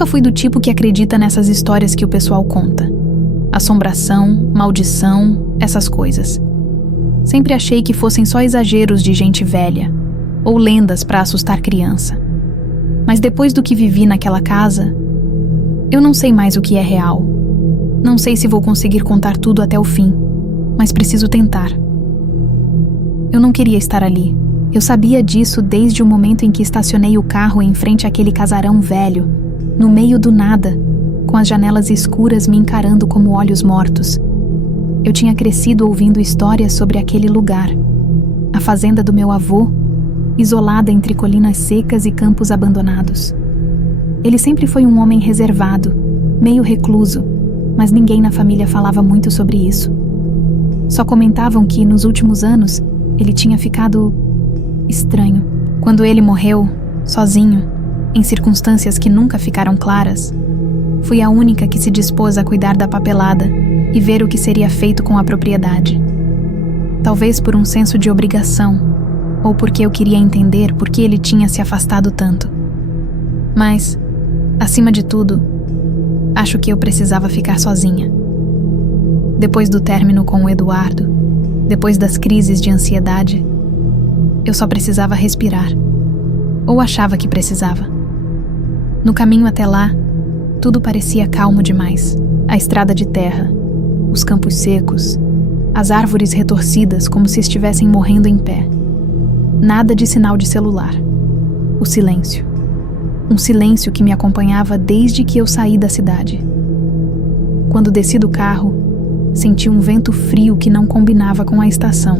nunca fui do tipo que acredita nessas histórias que o pessoal conta. Assombração, maldição, essas coisas. Sempre achei que fossem só exageros de gente velha, ou lendas para assustar criança. Mas depois do que vivi naquela casa, eu não sei mais o que é real. Não sei se vou conseguir contar tudo até o fim, mas preciso tentar. Eu não queria estar ali. Eu sabia disso desde o momento em que estacionei o carro em frente àquele casarão velho, no meio do nada, com as janelas escuras me encarando como olhos mortos. Eu tinha crescido ouvindo histórias sobre aquele lugar, a fazenda do meu avô, isolada entre colinas secas e campos abandonados. Ele sempre foi um homem reservado, meio recluso, mas ninguém na família falava muito sobre isso. Só comentavam que, nos últimos anos, ele tinha ficado estranho. Quando ele morreu, sozinho, em circunstâncias que nunca ficaram claras, fui a única que se dispôs a cuidar da papelada e ver o que seria feito com a propriedade. Talvez por um senso de obrigação, ou porque eu queria entender por que ele tinha se afastado tanto. Mas, acima de tudo, acho que eu precisava ficar sozinha. Depois do término com o Eduardo, depois das crises de ansiedade, eu só precisava respirar. Ou achava que precisava. No caminho até lá, tudo parecia calmo demais. A estrada de terra, os campos secos, as árvores retorcidas como se estivessem morrendo em pé. Nada de sinal de celular. O silêncio. Um silêncio que me acompanhava desde que eu saí da cidade. Quando desci do carro, senti um vento frio que não combinava com a estação.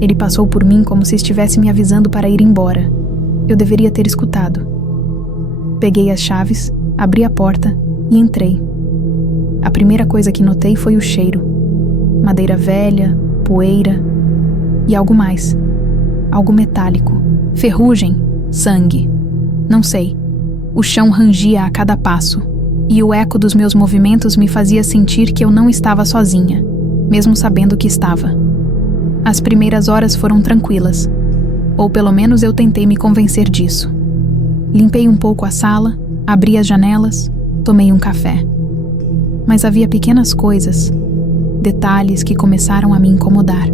Ele passou por mim como se estivesse me avisando para ir embora. Eu deveria ter escutado. Peguei as chaves, abri a porta e entrei. A primeira coisa que notei foi o cheiro. Madeira velha, poeira e algo mais. Algo metálico. Ferrugem, sangue. Não sei. O chão rangia a cada passo, e o eco dos meus movimentos me fazia sentir que eu não estava sozinha, mesmo sabendo que estava. As primeiras horas foram tranquilas, ou pelo menos eu tentei me convencer disso. Limpei um pouco a sala, abri as janelas, tomei um café. Mas havia pequenas coisas, detalhes que começaram a me incomodar.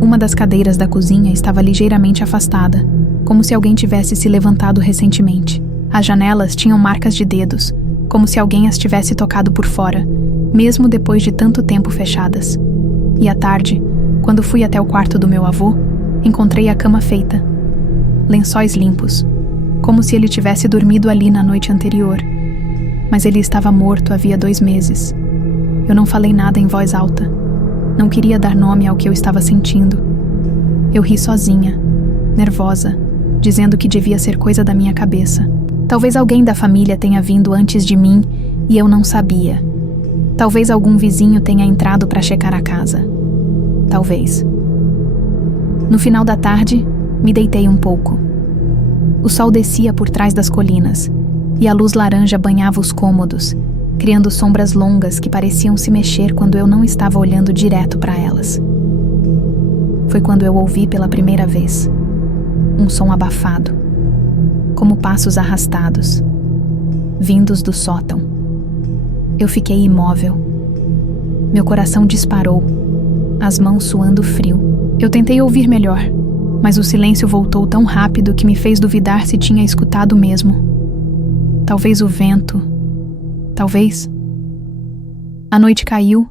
Uma das cadeiras da cozinha estava ligeiramente afastada, como se alguém tivesse se levantado recentemente. As janelas tinham marcas de dedos, como se alguém as tivesse tocado por fora, mesmo depois de tanto tempo fechadas. E à tarde, quando fui até o quarto do meu avô, encontrei a cama feita. Lençóis limpos, como se ele tivesse dormido ali na noite anterior. Mas ele estava morto havia 2 meses. Eu não falei nada em voz alta. Não queria dar nome ao que eu estava sentindo. Eu ri sozinha, nervosa, dizendo que devia ser coisa da minha cabeça. Talvez alguém da família tenha vindo antes de mim e eu não sabia. Talvez algum vizinho tenha entrado para checar a casa. Talvez. No final da tarde, me deitei um pouco. O sol descia por trás das colinas e a luz laranja banhava os cômodos, criando sombras longas que pareciam se mexer quando eu não estava olhando direto para elas. Foi quando eu ouvi pela primeira vez um som abafado, como passos arrastados, vindos do sótão. Eu fiquei imóvel. Meu coração disparou, as mãos suando frio. Eu tentei ouvir melhor, mas o silêncio voltou tão rápido que me fez duvidar se tinha escutado mesmo. Talvez o vento. Talvez. A noite caiu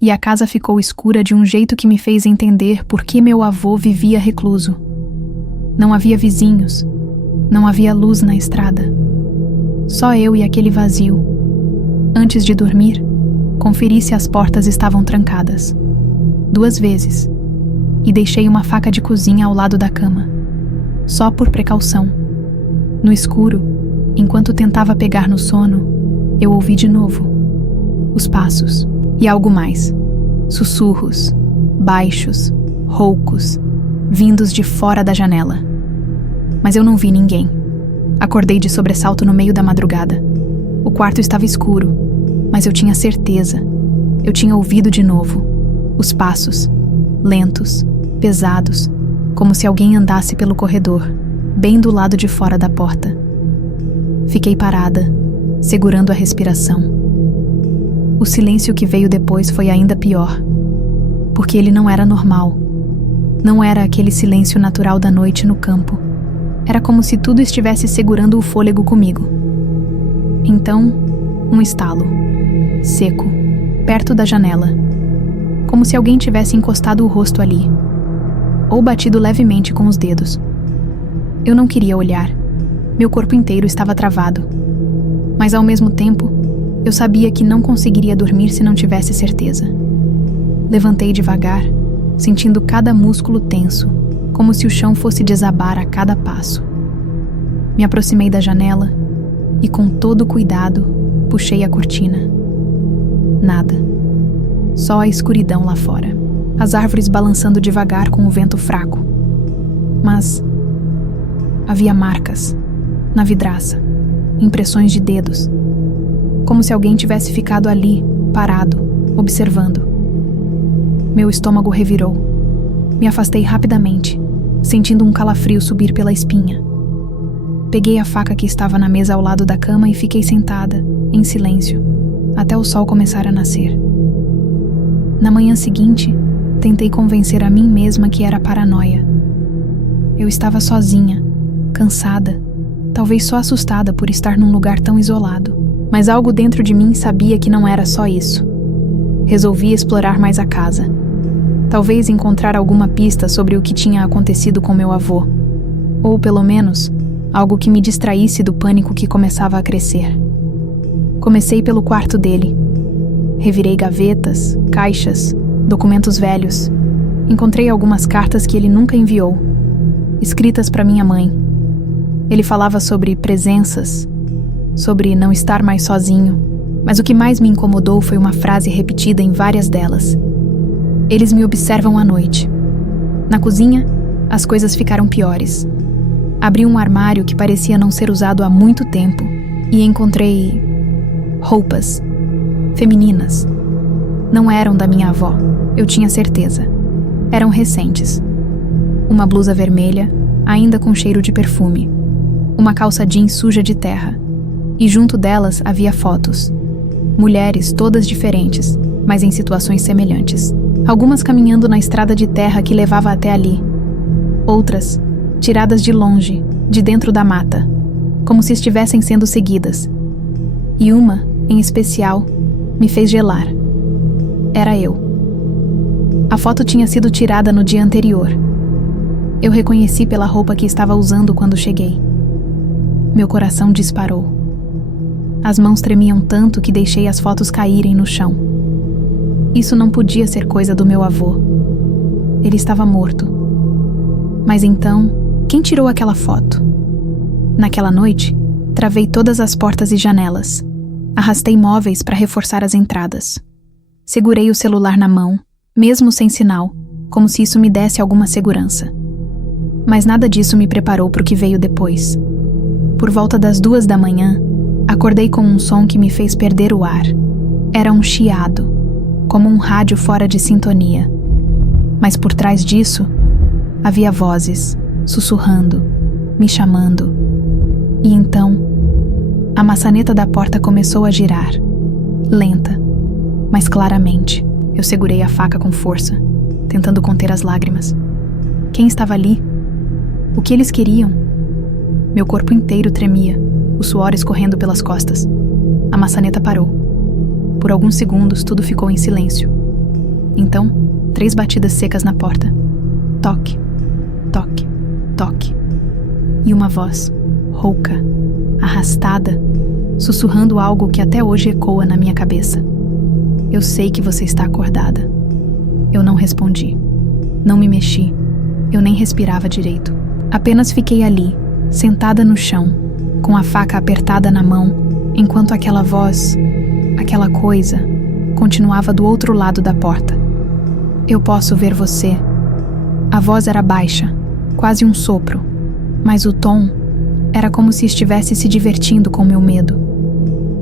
e a casa ficou escura de um jeito que me fez entender por que meu avô vivia recluso. Não havia vizinhos. Não havia luz na estrada. Só eu e aquele vazio. Antes de dormir, conferi se as portas estavam trancadas. 2 vezes. E deixei uma faca de cozinha ao lado da cama. Só por precaução. No escuro, enquanto tentava pegar no sono, eu ouvi de novo. Os passos. E algo mais. Sussurros. Baixos. Roucos. Vindos de fora da janela. Mas eu não vi ninguém. Acordei de sobressalto no meio da madrugada. O quarto estava escuro, mas eu tinha certeza. Eu tinha ouvido de novo. Os passos. Lentos. Pesados. Como se alguém andasse pelo corredor, bem do lado de fora da porta. Fiquei parada, segurando a respiração. O silêncio que veio depois foi ainda pior, porque ele não era normal. Não era aquele silêncio natural da noite no campo. Era como se tudo estivesse segurando o fôlego comigo. Então, um estalo, seco, perto da janela, como se alguém tivesse encostado o rosto ali, ou batido levemente com os dedos. Eu não queria olhar. Meu corpo inteiro estava travado. Mas ao mesmo tempo, eu sabia que não conseguiria dormir se não tivesse certeza. Levantei devagar, sentindo cada músculo tenso, como se o chão fosse desabar a cada passo. Me aproximei da janela e, com todo cuidado, puxei a cortina. Nada. Só a escuridão lá fora. As árvores balançando devagar com o vento fraco. Mas havia marcas na vidraça, impressões de dedos, como se alguém tivesse ficado ali, parado, observando. Meu estômago revirou. Me afastei rapidamente, sentindo um calafrio subir pela espinha. Peguei a faca que estava na mesa ao lado da cama e fiquei sentada, em silêncio, até o sol começar a nascer. Na manhã seguinte, tentei convencer a mim mesma que era paranoia. Eu estava sozinha, cansada, talvez só assustada por estar num lugar tão isolado. Mas algo dentro de mim sabia que não era só isso. Resolvi explorar mais a casa. Talvez encontrar alguma pista sobre o que tinha acontecido com meu avô. Ou, pelo menos, algo que me distraísse do pânico que começava a crescer. Comecei pelo quarto dele. Revirei gavetas, caixas, documentos velhos. Encontrei algumas cartas que ele nunca enviou, escritas para minha mãe. Ele falava sobre presenças, sobre não estar mais sozinho, mas o que mais me incomodou foi uma frase repetida em várias delas. Eles me observam à noite. Na cozinha, as coisas ficaram piores. Abri um armário que parecia não ser usado há muito tempo e encontrei roupas femininas. Não eram da minha avó, eu tinha certeza. Eram recentes. Uma blusa vermelha, ainda com cheiro de perfume. Uma calça jeans suja de terra. E junto delas havia fotos. Mulheres todas diferentes, mas em situações semelhantes. Algumas caminhando na estrada de terra que levava até ali. Outras, tiradas de longe, de dentro da mata, como se estivessem sendo seguidas. E uma, em especial, me fez gelar. Era eu. A foto tinha sido tirada no dia anterior. Eu reconheci pela roupa que estava usando quando cheguei. Meu coração disparou. As mãos tremiam tanto que deixei as fotos caírem no chão. Isso não podia ser coisa do meu avô. Ele estava morto. Mas então, quem tirou aquela foto? Naquela noite, travei todas as portas e janelas. Arrastei móveis para reforçar as entradas. Segurei o celular na mão, mesmo sem sinal, como se isso me desse alguma segurança. Mas nada disso me preparou para o que veio depois. Por volta das 2 da manhã, acordei com um som que me fez perder o ar. Era um chiado, como um rádio fora de sintonia. Mas por trás disso, havia vozes, sussurrando, me chamando. E então, a maçaneta da porta começou a girar, lenta, mas claramente. Eu segurei a faca com força, tentando conter as lágrimas. Quem estava ali? O que eles queriam? Meu corpo inteiro tremia, o suor escorrendo pelas costas. A maçaneta parou. Por alguns segundos, tudo ficou em silêncio. Então, 3 batidas secas na porta. Toque, toque, toque. E uma voz, rouca, arrastada, sussurrando algo que até hoje ecoa na minha cabeça. Eu sei que você está acordada. Eu não respondi. Não me mexi. Eu nem respirava direito. Apenas fiquei ali, sentada no chão, com a faca apertada na mão, enquanto aquela voz, aquela coisa, continuava do outro lado da porta. Eu posso ver você. A voz era baixa, quase um sopro, mas o tom era como se estivesse se divertindo com meu medo.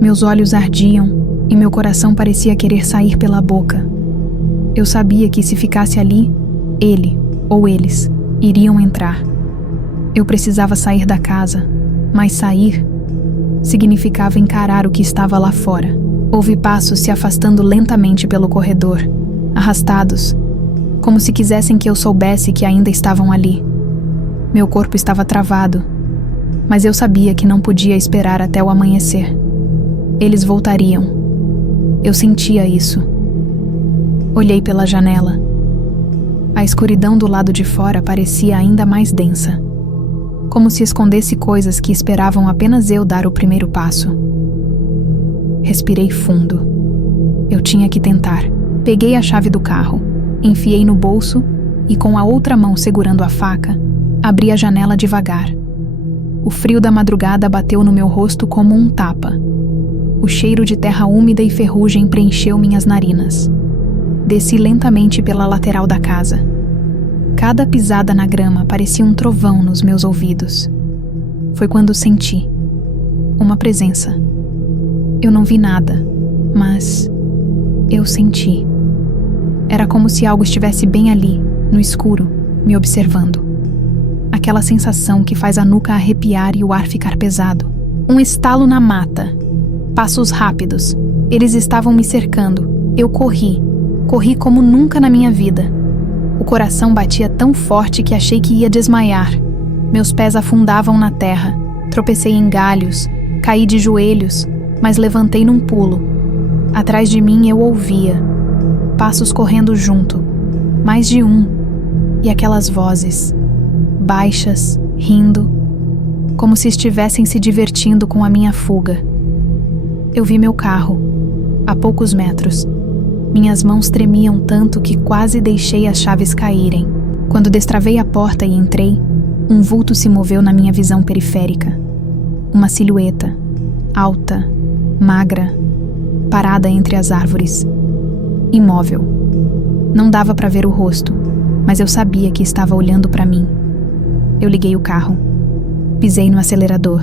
Meus olhos ardiam e meu coração parecia querer sair pela boca. Eu sabia que se ficasse ali, ele ou eles iriam entrar. Eu precisava sair da casa, mas sair significava encarar o que estava lá fora. Ouvi passos se afastando lentamente pelo corredor, arrastados, como se quisessem que eu soubesse que ainda estavam ali. Meu corpo estava travado, mas eu sabia que não podia esperar até o amanhecer. Eles voltariam. Eu sentia isso. Olhei pela janela. A escuridão do lado de fora parecia ainda mais densa, como se escondesse coisas que esperavam apenas eu dar o primeiro passo. Respirei fundo. Eu tinha que tentar. Peguei a chave do carro, enfiei no bolso e, com a outra mão segurando a faca, abri a janela devagar. O frio da madrugada bateu no meu rosto como um tapa. O cheiro de terra úmida e ferrugem preencheu minhas narinas. Desci lentamente pela lateral da casa. Cada pisada na grama parecia um trovão nos meus ouvidos. Foi quando senti uma presença. Eu não vi nada, mas eu senti. Era como se algo estivesse bem ali, no escuro, me observando. Aquela sensação que faz a nuca arrepiar e o ar ficar pesado. Um estalo na mata. Passos rápidos. Eles estavam me cercando. Eu corri. Corri como nunca na minha vida. O coração batia tão forte que achei que ia desmaiar. Meus pés afundavam na terra. Tropecei em galhos. Caí de joelhos, mas levantei num pulo. Atrás de mim eu ouvia. Passos correndo junto. Mais de um. E aquelas vozes. Baixas, rindo. Como se estivessem se divertindo com a minha fuga. Eu vi meu carro. A poucos metros. Minhas mãos tremiam tanto que quase deixei as chaves caírem. Quando destravei a porta e entrei, um vulto se moveu na minha visão periférica. Uma silhueta, alta, magra, parada entre as árvores. Imóvel. Não dava para ver o rosto, mas eu sabia que estava olhando para mim. Eu liguei o carro. Pisei no acelerador.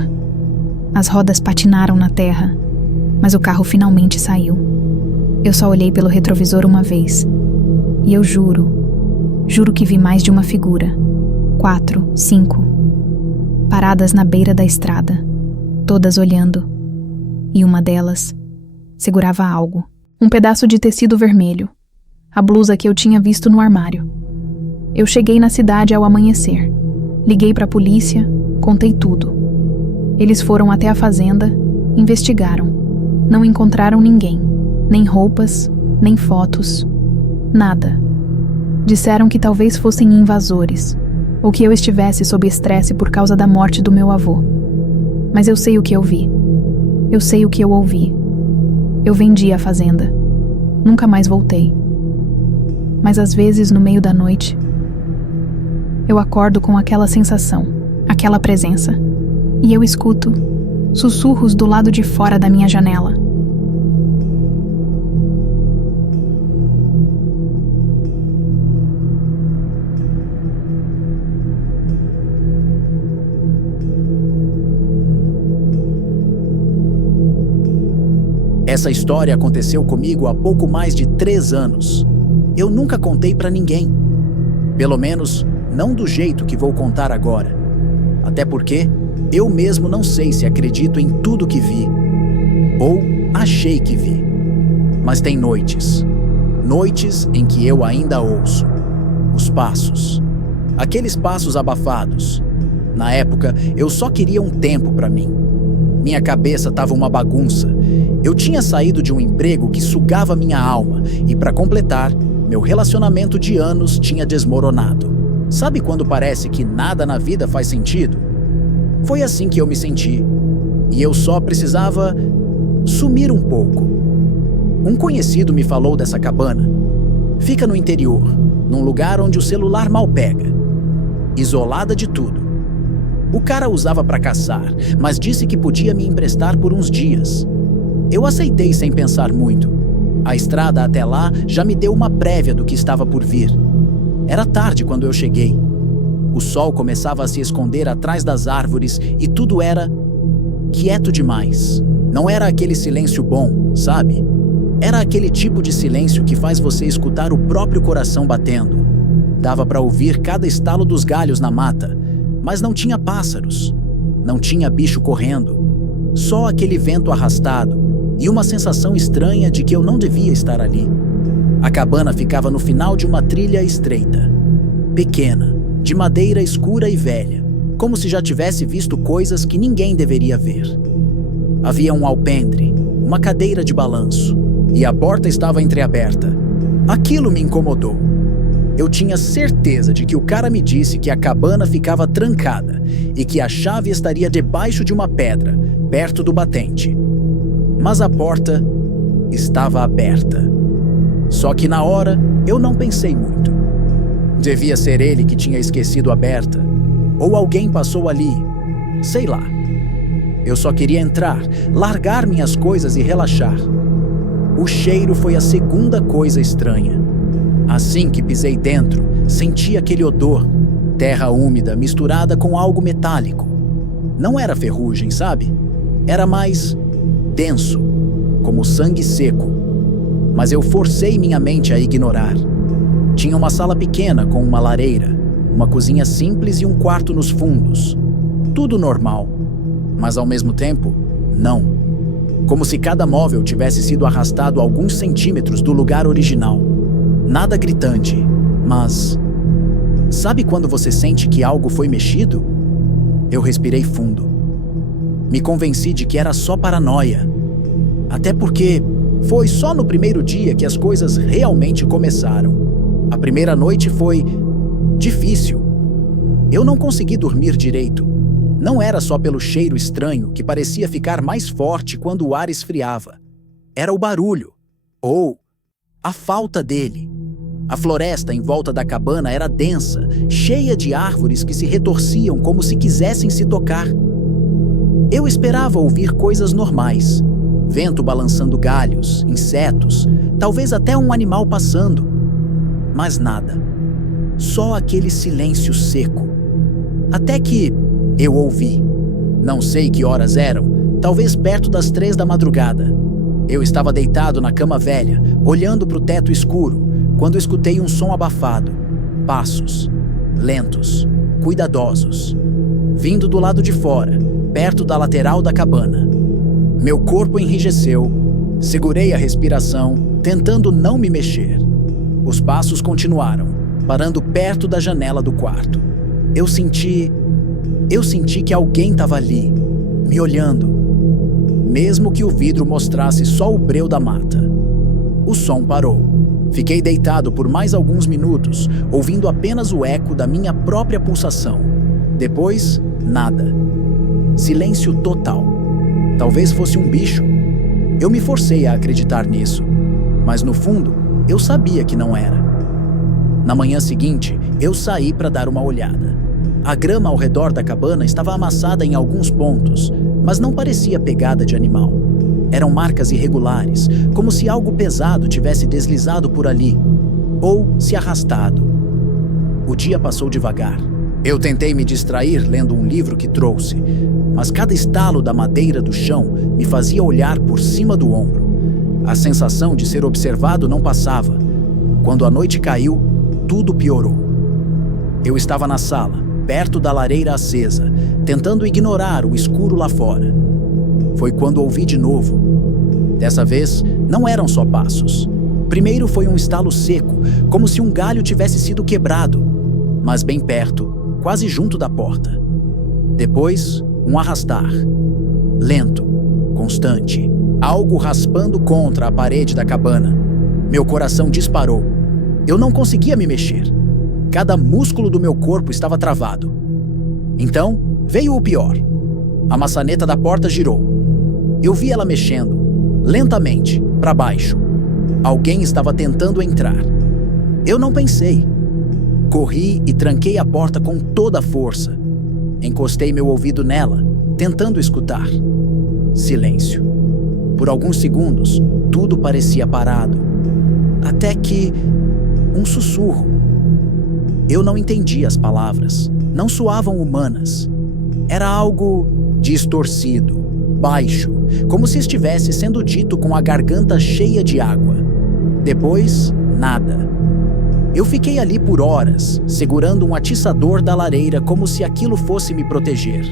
As rodas patinaram na terra, mas o carro finalmente saiu. Eu só olhei pelo retrovisor uma vez. E eu juro que vi mais de uma figura. 4, 5. Paradas na beira da estrada, todas olhando. E uma delas segurava algo. Um pedaço de tecido vermelho. A blusa que eu tinha visto no armário. Eu cheguei na cidade ao amanhecer. Liguei para a polícia, contei tudo. Eles foram até a fazenda, investigaram. Não encontraram ninguém. Nem roupas, nem fotos, nada. Disseram que talvez fossem invasores, ou que eu estivesse sob estresse por causa da morte do meu avô. Mas eu sei o que eu vi. Eu sei o que eu ouvi. Eu vendi a fazenda. Nunca mais voltei. Mas às vezes, no meio da noite, eu acordo com aquela sensação, aquela presença, e eu escuto sussurros do lado de fora da minha janela. Essa história aconteceu comigo há pouco mais de 3 anos. Eu nunca contei pra ninguém. Pelo menos, não do jeito que vou contar agora. Até porque eu mesmo não sei se acredito em tudo que vi. Ou achei que vi. Mas tem noites. Noites em que eu ainda ouço. Os passos. Aqueles passos abafados. Na época, eu só queria um tempo pra mim. Minha cabeça estava uma bagunça. Eu tinha saído de um emprego que sugava minha alma e, para completar, meu relacionamento de anos tinha desmoronado. Sabe quando parece que nada na vida faz sentido? Foi assim que eu me senti. E eu só precisava sumir um pouco. Um conhecido me falou dessa cabana. Fica no interior, num lugar onde o celular mal pega. Isolada de tudo. O cara usava para caçar, mas disse que podia me emprestar por uns dias. Eu aceitei sem pensar muito. A estrada até lá já me deu uma prévia do que estava por vir. Era tarde quando eu cheguei. O sol começava a se esconder atrás das árvores e tudo era quieto demais. Não era aquele silêncio bom, sabe? Era aquele tipo de silêncio que faz você escutar o próprio coração batendo. Dava para ouvir cada estalo dos galhos na mata, mas não tinha pássaros, não tinha bicho correndo. Só aquele vento arrastado e uma sensação estranha de que eu não devia estar ali. A cabana ficava no final de uma trilha estreita, pequena, de madeira escura e velha, como se já tivesse visto coisas que ninguém deveria ver. Havia um alpendre, uma cadeira de balanço, e a porta estava entreaberta. Aquilo me incomodou. Eu tinha certeza de que o cara me disse que a cabana ficava trancada e que a chave estaria debaixo de uma pedra, perto do batente. Mas a porta estava aberta. Só que na hora, eu não pensei muito. Devia ser ele que tinha esquecido aberta, ou alguém passou ali, sei lá. Eu só queria entrar, largar minhas coisas e relaxar. O cheiro foi a segunda coisa estranha. Assim que pisei dentro, senti aquele odor, terra úmida misturada com algo metálico. Não era ferrugem, sabe? Era mais denso, como sangue seco. Mas eu forcei minha mente a ignorar. Tinha uma sala pequena com uma lareira, uma cozinha simples e um quarto nos fundos. Tudo normal, mas ao mesmo tempo, não. Como se cada móvel tivesse sido arrastado alguns centímetros do lugar original. Nada gritante, mas... Sabe quando você sente que algo foi mexido? Eu respirei fundo. Me convenci de que era só paranoia. Até porque foi só no primeiro dia que as coisas realmente começaram. A primeira noite foi difícil. Eu não consegui dormir direito. Não era só pelo cheiro estranho que parecia ficar mais forte quando o ar esfriava. Era o barulho, ou a falta dele. A floresta em volta da cabana era densa, cheia de árvores que se retorciam como se quisessem se tocar. Eu esperava ouvir coisas normais. Vento balançando galhos, insetos, talvez até um animal passando. Mas nada. Só aquele silêncio seco. Até que eu ouvi. Não sei que horas eram, talvez perto das 3 da madrugada. Eu estava deitado na cama velha, olhando para o teto escuro, quando escutei um som abafado. Passos, lentos, cuidadosos, vindo do lado de fora, perto da lateral da cabana. Meu corpo enrijeceu, segurei a respiração, tentando não me mexer. Os passos continuaram, parando perto da janela do quarto. Eu senti que alguém estava ali, me olhando, mesmo que o vidro mostrasse só o breu da mata. O som parou. Fiquei deitado por mais alguns minutos, ouvindo apenas o eco da minha própria pulsação. Depois, nada. Silêncio total. Talvez fosse um bicho. Eu me forcei a acreditar nisso, mas no fundo, eu sabia que não era. Na manhã seguinte, eu saí para dar uma olhada. A grama ao redor da cabana estava amassada em alguns pontos, mas não parecia pegada de animal. Eram marcas irregulares, como se algo pesado tivesse deslizado por ali, ou se arrastado. O dia passou devagar. Eu tentei me distrair lendo um livro que trouxe, mas cada estalo da madeira do chão me fazia olhar por cima do ombro. A sensação de ser observado não passava. Quando a noite caiu, tudo piorou. Eu estava na sala, perto da lareira acesa, tentando ignorar o escuro lá fora. Foi quando ouvi de novo. Dessa vez, não eram só passos. Primeiro foi um estalo seco, como se um galho tivesse sido quebrado, mas bem perto, quase junto da porta. Depois, um arrastar. Lento, constante. Algo raspando contra a parede da cabana. Meu coração disparou. Eu não conseguia me mexer. Cada músculo do meu corpo estava travado. Então, veio o pior. A maçaneta da porta girou. Eu vi ela mexendo, lentamente, para baixo. Alguém estava tentando entrar. Eu não pensei. Corri e tranquei a porta com toda a força. Encostei meu ouvido nela, tentando escutar. Silêncio. Por alguns segundos, tudo parecia parado. Até que... um sussurro. Eu não entendia as palavras. Não soavam humanas. Era algo distorcido, baixo, como se estivesse sendo dito com a garganta cheia de água. Depois, nada. Eu fiquei ali por horas, segurando um atiçador da lareira como se aquilo fosse me proteger.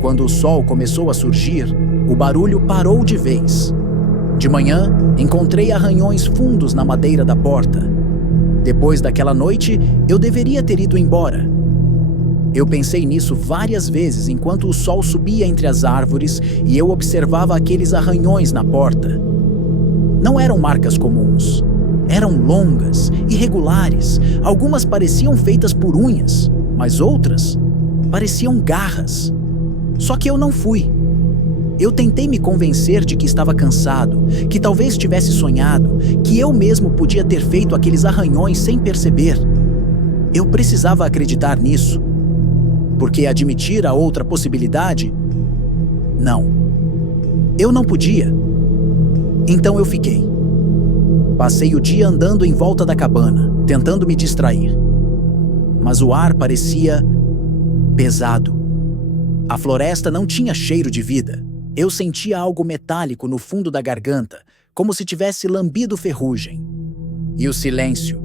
Quando o sol começou a surgir, o barulho parou de vez. De manhã, encontrei arranhões fundos na madeira da porta. Depois daquela noite, eu deveria ter ido embora. Eu pensei nisso várias vezes enquanto o sol subia entre as árvores e eu observava aqueles arranhões na porta. Não eram marcas comuns. Eram longas, irregulares. Algumas pareciam feitas por unhas, mas outras pareciam garras. Só que eu não fui. Eu tentei me convencer de que estava cansado, que talvez tivesse sonhado, que eu mesmo podia ter feito aqueles arranhões sem perceber. Eu precisava acreditar nisso. Porque admitir a outra possibilidade? Não. Eu não podia. Então eu fiquei. Passei o dia andando em volta da cabana, tentando me distrair. Mas o ar parecia pesado. A floresta não tinha cheiro de vida. Eu sentia algo metálico no fundo da garganta, como se tivesse lambido ferrugem. E o silêncio,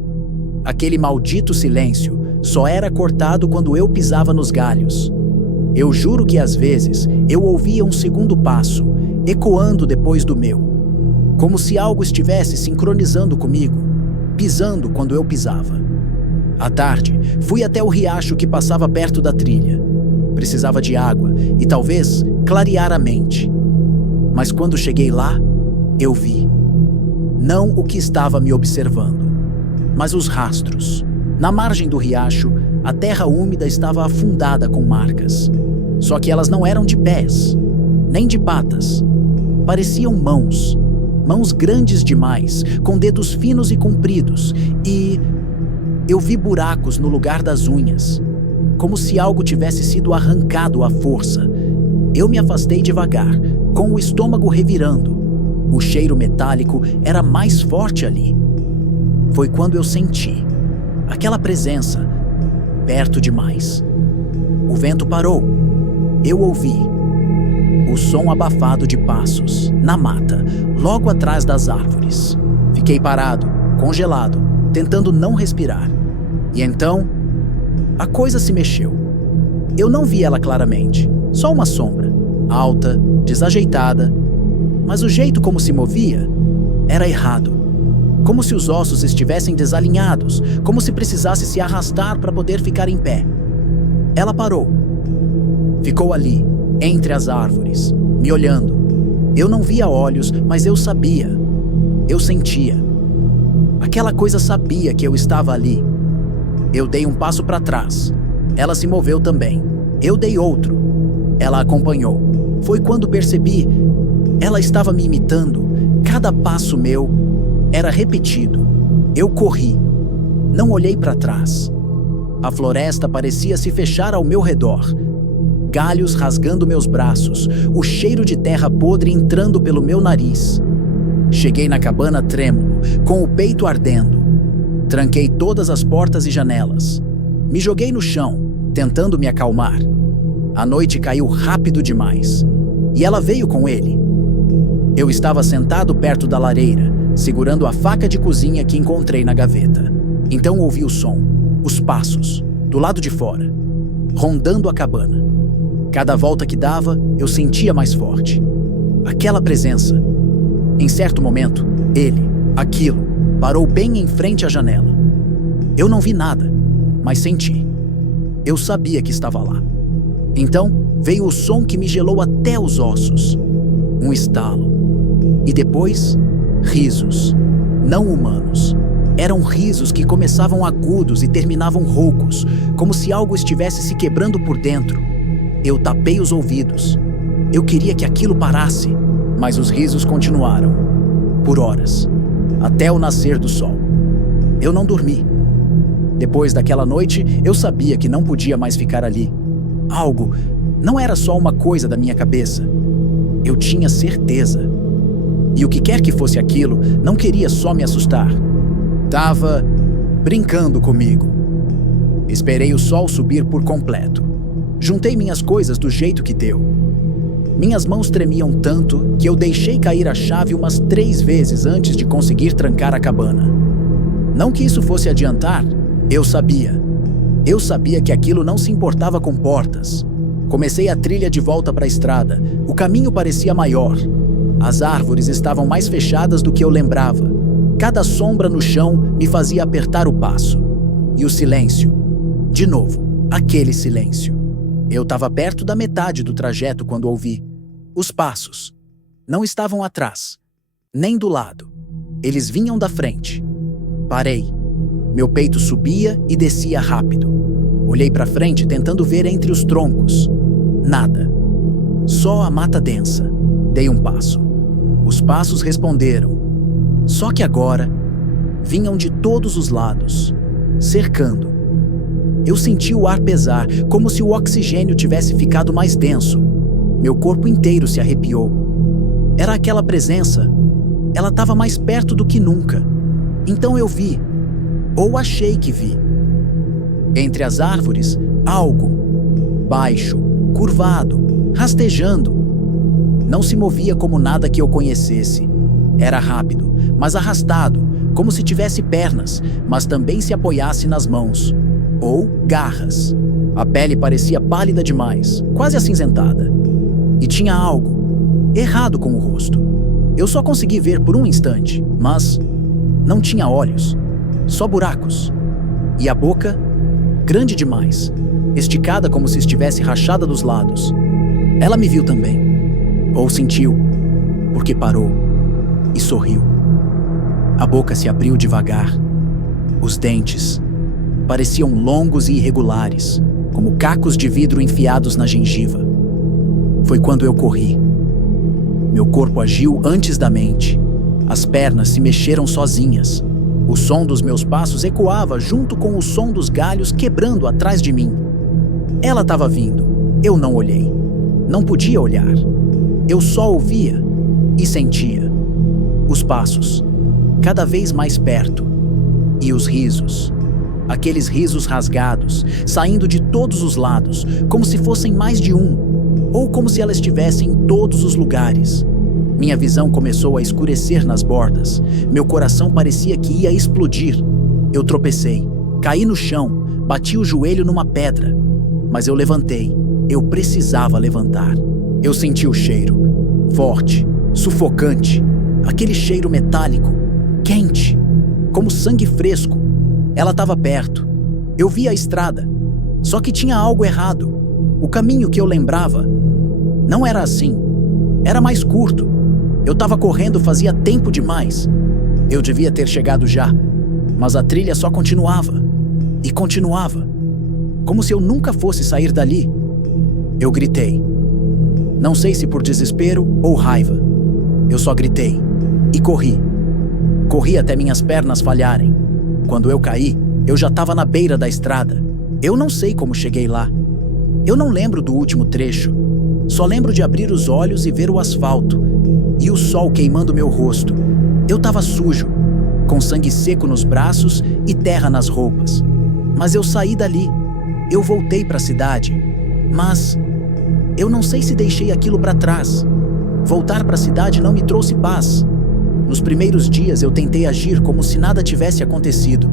aquele maldito silêncio, só era cortado quando eu pisava nos galhos. Eu juro que às vezes eu ouvia um segundo passo, ecoando depois do meu, como se algo estivesse sincronizando comigo, pisando quando eu pisava. À tarde, fui até o riacho que passava perto da trilha. Precisava de água e talvez clarear a mente. Mas quando cheguei lá, eu vi. Não o que estava me observando, mas os rastros. Na margem do riacho, a terra úmida estava afundada com marcas. Só que elas não eram de pés, nem de patas. Pareciam mãos. Mãos grandes demais, com dedos finos e compridos. E eu vi buracos no lugar das unhas, como se algo tivesse sido arrancado à força. Eu me afastei devagar, com o estômago revirando. O cheiro metálico era mais forte ali. Foi quando eu senti aquela presença, perto demais. O vento parou. Eu ouvi o som abafado de passos, na mata, logo atrás das árvores. Fiquei parado, congelado, tentando não respirar. E então, a coisa se mexeu. Eu não vi ela claramente, só uma sombra, alta, desajeitada. Mas o jeito como se movia era errado. Como se os ossos estivessem desalinhados, como se precisasse se arrastar para poder ficar em pé. Ela parou. Ficou ali, entre as árvores, me olhando. Eu não via olhos, mas eu sabia. Eu sentia. Aquela coisa sabia que eu estava ali. Eu dei um passo para trás. Ela se moveu também. Eu dei outro. Ela acompanhou. Foi quando percebi. Ela estava me imitando. Cada passo meu era repetido. Eu corri. Não olhei para trás. A floresta parecia se fechar ao meu redor. Galhos rasgando meus braços, o cheiro de terra podre entrando pelo meu nariz. Cheguei na cabana trêmulo, com o peito ardendo. Tranquei todas as portas e janelas. Me joguei no chão, tentando me acalmar. A noite caiu rápido demais. E ela veio com ele. Eu estava sentado perto da lareira, segurando a faca de cozinha que encontrei na gaveta. Então ouvi o som, os passos, do lado de fora, rondando a cabana. Cada volta que dava, eu sentia mais forte. Aquela presença. Em certo momento, aquilo, parou bem em frente à janela. Eu não vi nada, mas senti. Eu sabia que estava lá. Então, veio o som que me gelou até os ossos. Um estalo. E depois, risos. Não humanos. Eram risos que começavam agudos e terminavam roucos, como se algo estivesse se quebrando por dentro. Eu tapei os ouvidos. Eu queria que aquilo parasse, mas os risos continuaram. Por horas. Até o nascer do sol. Eu não dormi. Depois daquela noite, eu sabia que não podia mais ficar ali. Algo não era só uma coisa da minha cabeça. Eu tinha certeza. E o que quer que fosse aquilo, não queria só me assustar. Tava brincando comigo. Esperei o sol subir por completo. Juntei minhas coisas do jeito que deu. Minhas mãos tremiam tanto que eu deixei cair a chave umas 3 vezes antes de conseguir trancar a cabana. Não que isso fosse adiantar, eu sabia. Eu sabia que aquilo não se importava com portas. Comecei a trilha de volta para a estrada. O caminho parecia maior. As árvores estavam mais fechadas do que eu lembrava. Cada sombra no chão me fazia apertar o passo. E o silêncio. De novo, aquele silêncio. Eu estava perto da metade do trajeto quando ouvi. Os passos. Não estavam atrás, nem do lado. Eles vinham da frente. Parei. Meu peito subia e descia rápido. Olhei para frente tentando ver entre os troncos. Nada. Só a mata densa. Dei um passo. Os passos responderam. Só que agora vinham de todos os lados, cercando. Eu senti o ar pesar, como se o oxigênio tivesse ficado mais denso. Meu corpo inteiro se arrepiou. Era aquela presença. Ela estava mais perto do que nunca. Então eu vi, ou achei que vi. Entre as árvores, algo. Baixo, curvado, rastejando. Não se movia como nada que eu conhecesse. Era rápido, mas arrastado, como se tivesse pernas, mas também se apoiasse nas mãos. Ou garras. A pele parecia pálida demais, quase acinzentada. E tinha algo errado com o rosto. Eu só consegui ver por um instante, mas não tinha olhos, só buracos. E a boca, grande demais, esticada como se estivesse rachada dos lados. Ela me viu também. Ou sentiu, porque parou e sorriu. A boca se abriu devagar. Os dentes pareciam longos e irregulares, como cacos de vidro enfiados na gengiva. Foi quando eu corri. Meu corpo agiu antes da mente. As pernas se mexeram sozinhas. O som dos meus passos ecoava junto com o som dos galhos quebrando atrás de mim. Ela estava vindo. Eu não olhei. Não podia olhar. Eu só ouvia e sentia. Os passos, cada vez mais perto. E os risos. Aqueles risos rasgados, saindo de todos os lados, como se fossem mais de um, ou como se ela estivesse em todos os lugares. Minha visão começou a escurecer nas bordas. Meu coração parecia que ia explodir. Eu tropecei, caí no chão, bati o joelho numa pedra. Mas eu levantei. Eu precisava levantar. Eu senti o cheiro, forte, sufocante, aquele cheiro metálico, quente, como sangue fresco. Ela estava perto. Eu via a estrada. Só que tinha algo errado. O caminho que eu lembrava não era assim. Era mais curto. Eu estava correndo fazia tempo demais. Eu devia ter chegado já. Mas a trilha só continuava. E continuava. Como se eu nunca fosse sair dali. Eu gritei. Não sei se por desespero ou raiva. Eu só gritei. E corri. Corri até minhas pernas falharem. Quando eu caí, eu já estava na beira da estrada. Eu não sei como cheguei lá. Eu não lembro do último trecho. Só lembro de abrir os olhos e ver o asfalto. E o sol queimando meu rosto. Eu estava sujo, com sangue seco nos braços e terra nas roupas. Mas eu saí dali. Eu voltei para a cidade. Mas eu não sei se deixei aquilo para trás. Voltar para a cidade não me trouxe paz. Nos primeiros dias eu tentei agir como se nada tivesse acontecido.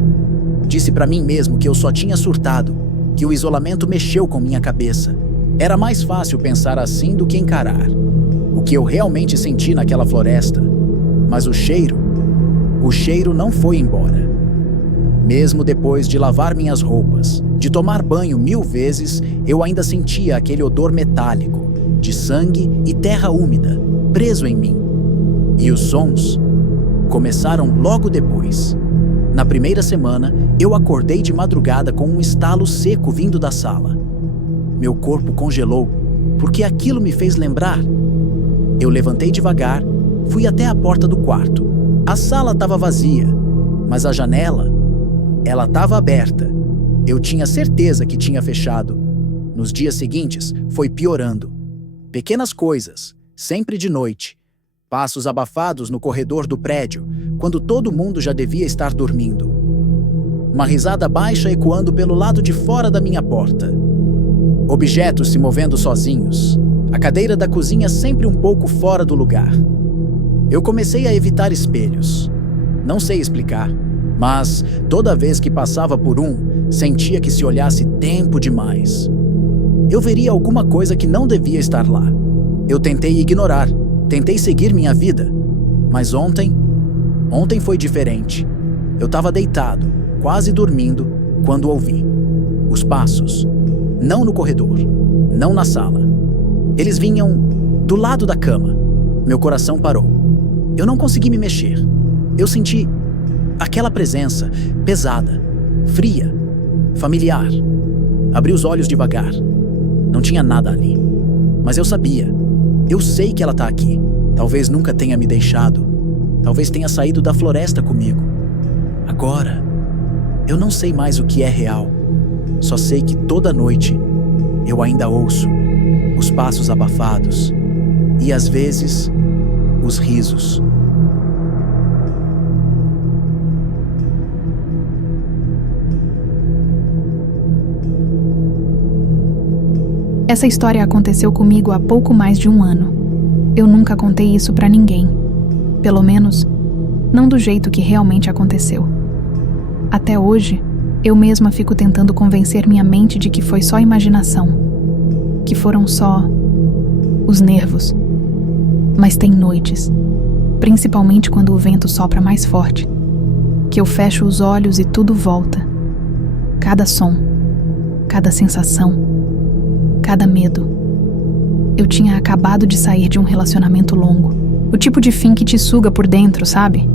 Disse para mim mesmo que eu só tinha surtado, que o isolamento mexeu com minha cabeça. Era mais fácil pensar assim do que encarar o que eu realmente senti naquela floresta. Mas o cheiro não foi embora. Mesmo depois de lavar minhas roupas, de tomar banho 1000 vezes, eu ainda sentia aquele odor metálico, de sangue e terra úmida, preso em mim. E os sons começaram logo depois. Na primeira semana, eu acordei de madrugada com um estalo seco vindo da sala. Meu corpo congelou, porque aquilo me fez lembrar. Eu levantei devagar, fui até a porta do quarto. A sala estava vazia, mas a janela, ela estava aberta. Eu tinha certeza que tinha fechado. Nos dias seguintes, foi piorando. Pequenas coisas, sempre de noite. Passos abafados no corredor do prédio, quando todo mundo já devia estar dormindo. Uma risada baixa ecoando pelo lado de fora da minha porta. Objetos se movendo sozinhos. A cadeira da cozinha sempre um pouco fora do lugar. Eu comecei a evitar espelhos. Não sei explicar, mas toda vez que passava por um, sentia que se olhasse tempo demais. eu veria alguma coisa que não devia estar lá. Eu tentei ignorar, tentei seguir minha vida. Mas ontem foi diferente. Eu estava deitado, quase dormindo, quando ouvi os passos. Não no corredor, não na sala. Eles vinham do lado da cama. Meu coração parou. Eu não consegui me mexer. Eu senti aquela presença pesada, fria, familiar. Abri os olhos devagar. Não tinha nada ali. Mas eu sabia. Eu sei que ela tá aqui. Talvez nunca tenha me deixado. Talvez tenha saído da floresta comigo. Agora, eu não sei mais o que é real. Só sei que toda noite eu ainda ouço os passos abafados e, às vezes, os risos. Essa história aconteceu comigo há pouco mais de um ano. Eu nunca contei isso pra ninguém. Pelo menos, não do jeito que realmente aconteceu. Até hoje, eu mesma fico tentando convencer minha mente de que foi só imaginação, que foram só os nervos. Mas tem noites, principalmente quando o vento sopra mais forte, que eu fecho os olhos e tudo volta. Cada som, cada sensação, cada medo. Eu tinha acabado de sair de um relacionamento longo. O tipo de fim que te suga por dentro, sabe?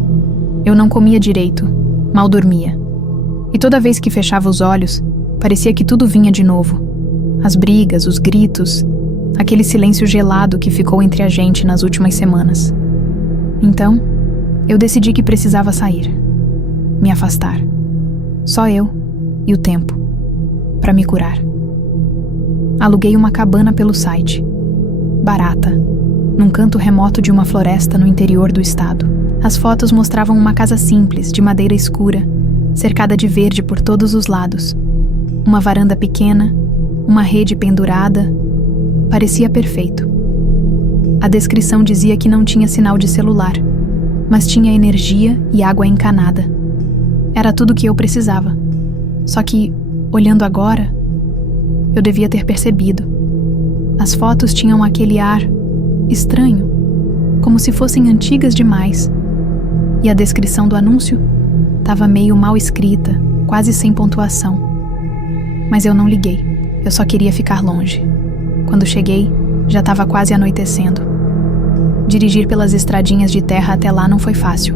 Eu não comia direito, mal dormia. E toda vez que fechava os olhos, parecia que tudo vinha de novo. As brigas, os gritos, aquele silêncio gelado que ficou entre a gente nas últimas semanas. Então, eu decidi que precisava sair. Me afastar. Só eu e o tempo. Para me curar. Aluguei uma cabana pelo site. Barata. Num canto remoto de uma floresta no interior do estado. As fotos mostravam uma casa simples, de madeira escura, cercada de verde por todos os lados. Uma varanda pequena, uma rede pendurada. Parecia perfeito. A descrição dizia que não tinha sinal de celular, mas tinha energia e água encanada. Era tudo o que eu precisava. Só que, olhando agora, eu devia ter percebido. As fotos tinham aquele ar estranho, como se fossem antigas demais. E a descrição do anúncio estava meio mal escrita, quase sem pontuação. Mas eu não liguei. Eu só queria ficar longe. Quando cheguei, já estava quase anoitecendo. Dirigir pelas estradinhas de terra até lá não foi fácil.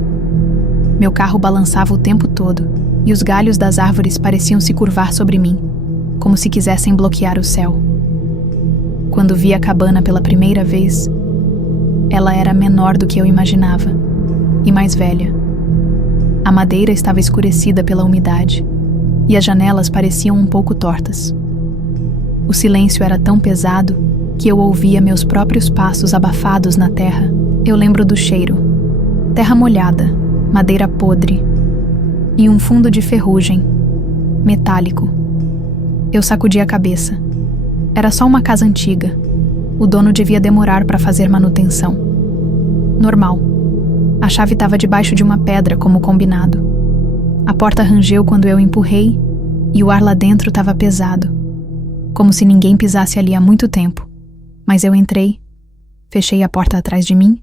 Meu carro balançava o tempo todo, e os galhos das árvores pareciam se curvar sobre mim, como se quisessem bloquear o céu. Quando vi a cabana pela primeira vez, ela era menor do que eu imaginava, e mais velha. A madeira estava escurecida pela umidade, e as janelas pareciam um pouco tortas. O silêncio era tão pesado que eu ouvia meus próprios passos abafados na terra. Eu lembro do cheiro. Terra molhada, madeira podre e um fundo de ferrugem, metálico. Eu sacudi a cabeça. Era só uma casa antiga. O dono devia demorar para fazer manutenção. Normal. A chave estava debaixo de uma pedra, como combinado. A porta rangeu quando eu empurrei e o ar lá dentro estava pesado, como se ninguém pisasse ali há muito tempo. Mas eu entrei, fechei a porta atrás de mim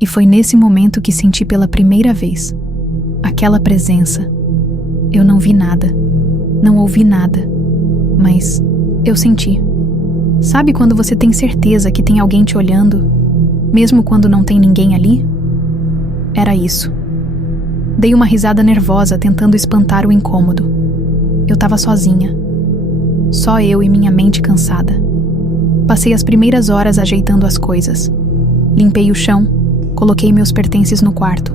e foi nesse momento que senti pela primeira vez aquela presença. Eu não vi nada, não ouvi nada, mas eu senti. Sabe quando você tem certeza que tem alguém te olhando, mesmo quando não tem ninguém ali? Era isso. Dei uma risada nervosa tentando espantar o incômodo. Eu estava sozinha. Só eu e minha mente cansada. Passei as primeiras horas ajeitando as coisas. Limpei o chão, coloquei meus pertences no quarto.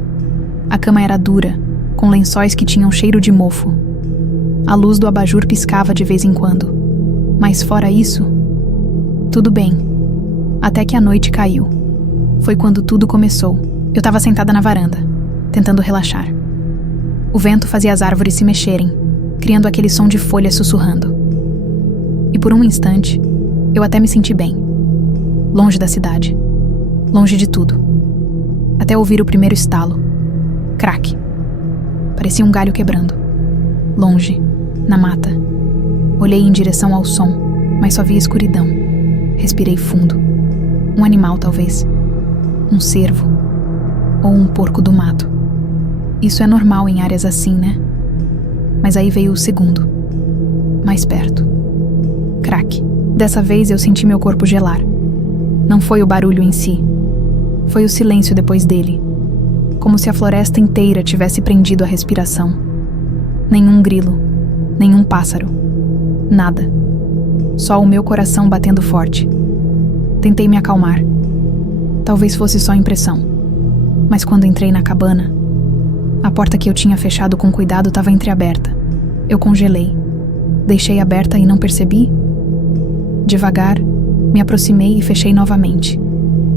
A cama era dura, com lençóis que tinham cheiro de mofo. A luz do abajur piscava de vez em quando. Mas fora isso, tudo bem. Até que a noite caiu. Foi quando tudo começou. Eu estava sentada na varanda, tentando relaxar. O vento fazia as árvores se mexerem, criando aquele som de folhas sussurrando. E por um instante, eu até me senti bem. Longe da cidade. Longe de tudo. Até ouvir o primeiro estalo. Crack. Parecia um galho quebrando. Longe, na mata. Olhei em direção ao som. mas só via escuridão. Respirei fundo. Um animal, talvez. Um cervo. Ou um porco do mato. Isso é normal em áreas assim, né? Mas aí veio o segundo. Mais perto. Crack. Dessa vez eu senti meu corpo gelar. Não foi o barulho em si. Foi o silêncio depois dele. Como se a floresta inteira tivesse prendido a respiração. Nenhum grilo. Nenhum pássaro. Nada. Só o meu coração batendo forte. Tentei me acalmar. Talvez fosse só impressão. Mas quando entrei na cabana, a porta que eu tinha fechado com cuidado estava entreaberta. Eu congelei. Deixei aberta e não percebi? Devagar, me aproximei e fechei novamente.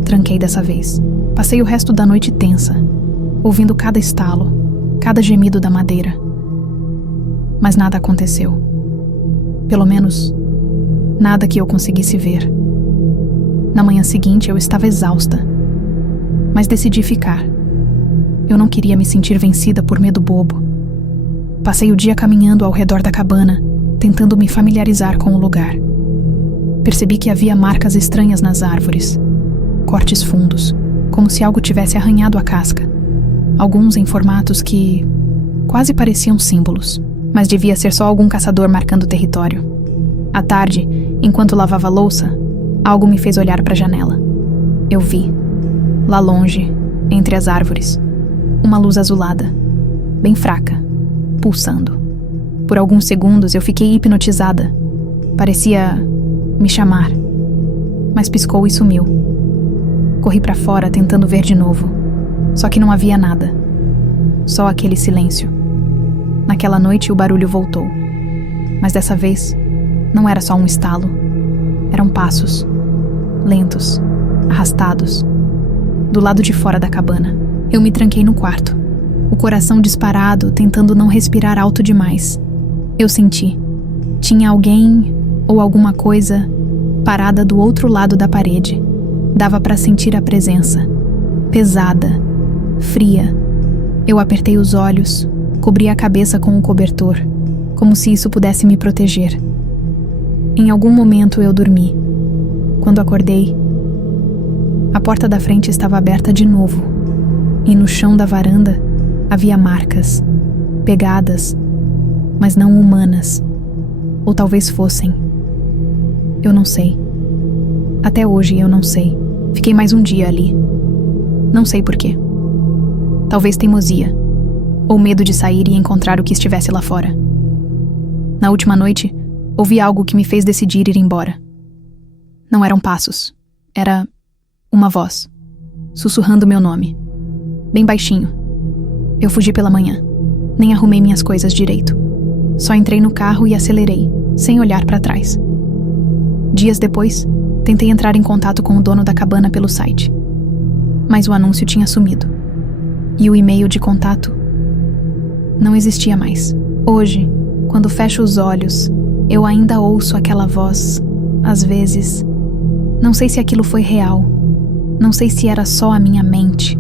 Tranquei dessa vez. Passei o resto da noite tensa, ouvindo cada estalo, cada gemido da madeira. Mas nada aconteceu. Pelo menos, nada que eu conseguisse ver. Na manhã seguinte eu estava exausta, mas decidi ficar. Eu não queria me sentir vencida por medo bobo. Passei o dia caminhando ao redor da cabana, tentando me familiarizar com o lugar. Percebi que havia marcas estranhas nas árvores, cortes fundos, como se algo tivesse arranhado a casca, alguns em formatos que quase pareciam símbolos, mas devia ser só algum caçador marcando território. À tarde, enquanto lavava a louça, algo me fez olhar para a janela. Eu vi, lá longe, entre as árvores, uma luz azulada, bem fraca, pulsando. Por alguns segundos eu fiquei hipnotizada. Parecia me chamar, mas piscou e sumiu. Corri para fora tentando ver de novo, só que não havia nada. Só aquele silêncio. Naquela noite o barulho voltou, mas dessa vez não era só um estalo. Eram passos, lentos, arrastados, do lado de fora da cabana. Eu me tranquei no quarto, o coração disparado, tentando não respirar alto demais. Eu senti. Tinha alguém ou alguma coisa parada do outro lado da parede. Dava para sentir a presença. Pesada, fria. Eu apertei os olhos, cobri a cabeça com o cobertor, como se isso pudesse me proteger. Em algum momento eu dormi. Quando acordei, a porta da frente estava aberta de novo, e no chão da varanda havia marcas, pegadas, mas não humanas. Ou talvez fossem. Eu não sei. Até hoje eu não sei. Fiquei mais um dia ali. Não sei por quê. Talvez teimosia, ou medo de sair e encontrar o que estivesse lá fora. Na última noite, ouvi algo que me fez decidir ir embora. Não eram passos. Era uma voz, sussurrando meu nome. Bem baixinho. Eu fugi pela manhã. Nem arrumei minhas coisas direito. Só entrei no carro e acelerei, sem olhar para trás. Dias depois, tentei entrar em contato com o dono da cabana pelo site. Mas o anúncio tinha sumido. E o e-mail de contato não existia mais. Hoje, quando fecho os olhos, eu ainda ouço aquela voz, às vezes. Não sei se aquilo foi real. Não sei se era só a minha mente,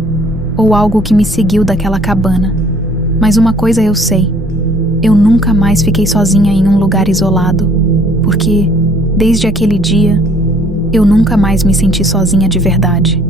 ou algo que me seguiu daquela cabana. Mas uma coisa eu sei. Eu nunca mais fiquei sozinha em um lugar isolado, porque, desde aquele dia, eu nunca mais me senti sozinha de verdade.